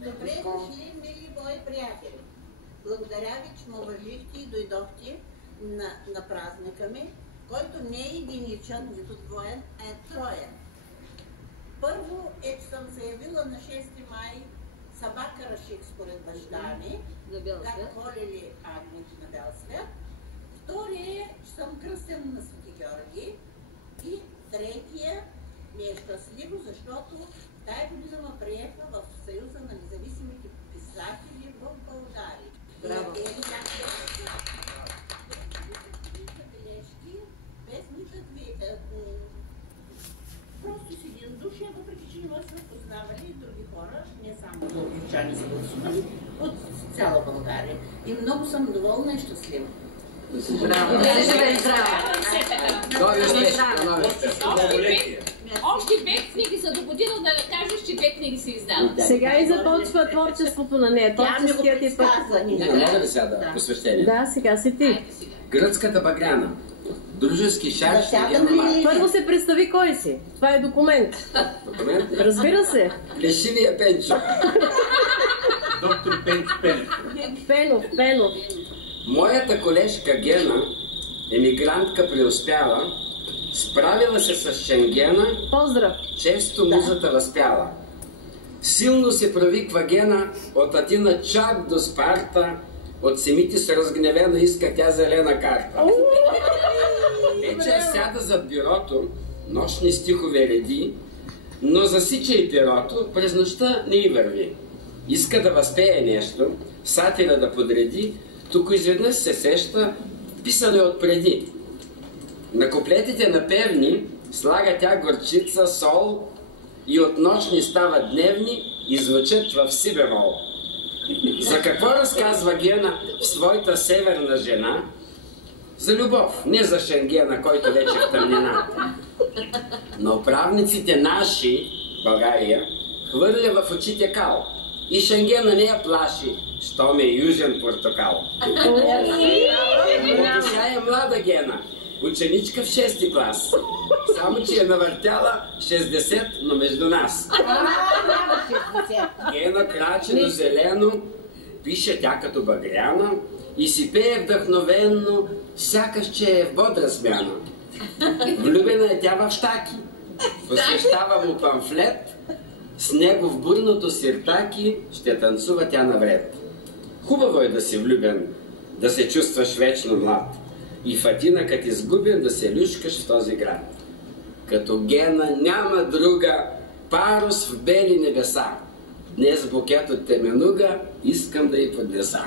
Добре дошли, мили мои приятели. Благодаря ви, че ме уважихте и дойдохте на празника ми, който не е единичен, нито двоен, а е троен. Първо е, че съм се явила на 6 май Сабака Рашик според баща ми, как колели агнето на бял свят. Втори е, че съм кръстен на Свети Георги. И третия ми е щастливо, защото тая година ме приеха в Съюза на независимите писатели в България. Браво! Без никакви... Просто с единодушие, въпреки че не сме познавали и други хора, не само българчани са гласували, от цяла България. И много съм доволна и щастлива. Браво! Още 2 книги са до година, да кажеш, че 2 книги си издала. Сега и започва творчеството на нея. Творческият ти път. Моля ли сега да посвещение? Да, сега си ти. Гръцката багряна. Дружески шар ще ги намали. Първо се представи кой си. Това е документ. Документ? Разбира се. Плешивия Пенчо. Доктор Пенчо. Пенов. Моята колежка Гена, емигрантка преуспяла, справила се с Шенгена, Поздрав! често музата възпяла. Силно се провиква Гена от Атина чак до Спарта, от Семите с разгневено иска тя зелена карта. Вечер сяда зад бюрото, нощни стихове реди, но засича и перото, през нощта не й върви. Иска да възпее нещо, сатира да подреди, тук изведнъж се сеща, писане отпреди. На куплетите напевни слага тя горчица, сол и от нощни стават дневни и звучат в си бемол. За какво разказва Гена в своята северна жена? За любов, не за Шенгена, който вече в тъмнина. Но управниците наши, България, хвърля в очите кал. И Шенгена не я плаши, щом е южен портокал. От душа е млада Гена, ученичка в 6-ти клас. Само, че е навъртяла 60, но между нас. Гена крачено зелено, пише тя като багряна и си пее вдъхновенно, сякаш, че е в бодра смяна. Влюбена е тя в Щаки, посвещава му памфлет, с него в бурното сиртаки ще танцува тя навред. Хубаво е да си влюбен, да се чувстваш вечно млад и в Атина, като изгубен, да се люшкаш в този град. Като Гена няма друга, парус в бели небеса. Днес букет от теменуга искам да й поднеса.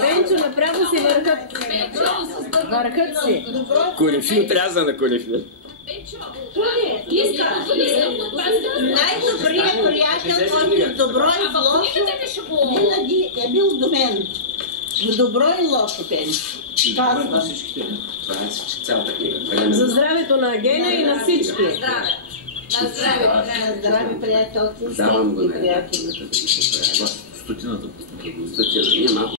Пенчо, направо си върхът. Върхът си. Корифи отряза на корифи. Най-добрият приятел, който в добро и в лошо, винаги е бил до мен. В добро и лошо, Пенчо. Това е цялата книга. За здравето на Гена и на всички. Здрави приятелки. Давам го на приятели. Стотината. Стотина. Ние малко